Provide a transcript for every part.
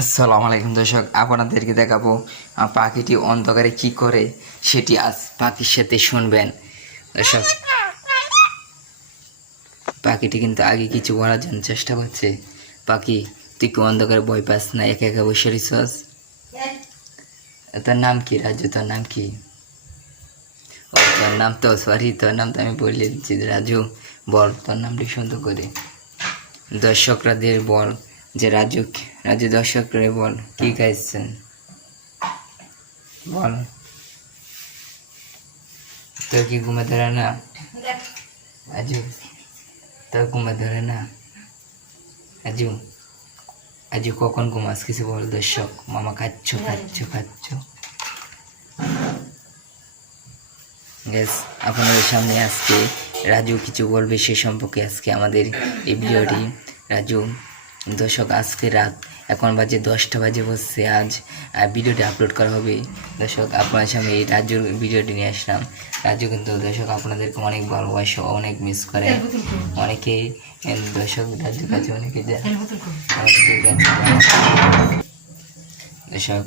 আসসালামু আলাইকুম দর্শক, আপনাদেরকে দেখাবো পাখিটি অন্ধকারে কি করে সেটি আজ পাখির সাথে শুনবেন। দর্শক, পাখিটি কিন্তু আগে কিছু বলার জন্য চেষ্টা করছে। পাখি, তুই কি অন্ধকারে ভয় পাস না? একা একা বসে রইছস? তোর নাম কি রাজু? তোর নাম কি? ও, তোর নাম তো সরি, তোর নাম তো আমি বলে দিচ্ছি। রাজু, বল তোর নামটি সুন্দর করে। দর্শকরাদের বল যে রাজু, রাজু দর্শকরা বল কি গাইছেন, বল। তোর কি ঘুমে ধরে না রাজু? তোর ঘুমে ধরে না রাজু? রাজু কখন ঘুমাস কিছু বল। দর্শক, মামা খাচ্ছ খাচ্ছ খাচ্ছ। গ্যাস, আপনাদের সামনে আজকে রাজু কিছু বলবে সে সম্পর্কে আজকে আমাদের এই ভিডিওটি। রাজু, দর্শক, আজকে রাত এখন বাজে 10টা বাজে বসছে। আজ ভিডিওটি আপলোড করা হবে। দর্শক, আপনার সামনে এই রাজুর ভিডিওটি নিয়ে আসলাম। রাজু কিন্তু দর্শক আপনাদেরকে অনেক ভালোবাসে, অনেক মিস করে। অনেকে দর্শক রাজুর কাছে অনেকের কাছে দর্শক,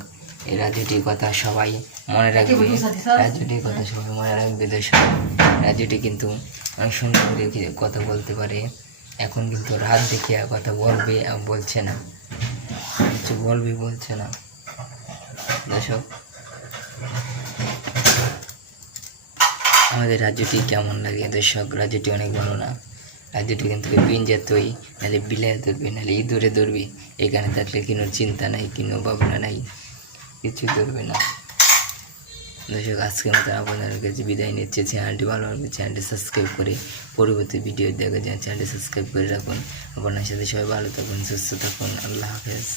এই রাজুটির কথা সবাই মনে রাখবে। রাজুটির কথা সবাই মনে রাখবে দর্শক। রাজুটি কিন্তু অনেক সুন্দর করে কথা বলতে পারে। এখন কিন্তু রাত দেখে কথা বলবে, বলছে না, কিছু বলবে বলছে না। দর্শক, আমাদের রাজ্যটি কেমন লাগে দর্শক? রাজ্যটি অনেক ভালো না? রাজ্যটি কিন্তু পিঞ্জাতই, নাহলে বিলায় ধরবে, নাহলে ইঁদুরে ধরবে। এখানে থাকলে কোনো চিন্তা নাই, কোনো ভাবনা নাই, কিছু ধরবে না। দর্শক, আজকের মতো আপনাদের কাছে বিদায় নিচ্ছে। চ্যানেলটি ভালো লাগবে চ্যানেলটি সাবস্ক্রাইব করে পরবর্তী ভিডিও দেখার জন্য চ্যানেলটি সাবস্ক্রাইব করে রাখুন। আপনার সাথে সবাই ভালো থাকুন, সুস্থ থাকুন। আল্লাহ হাফেজ।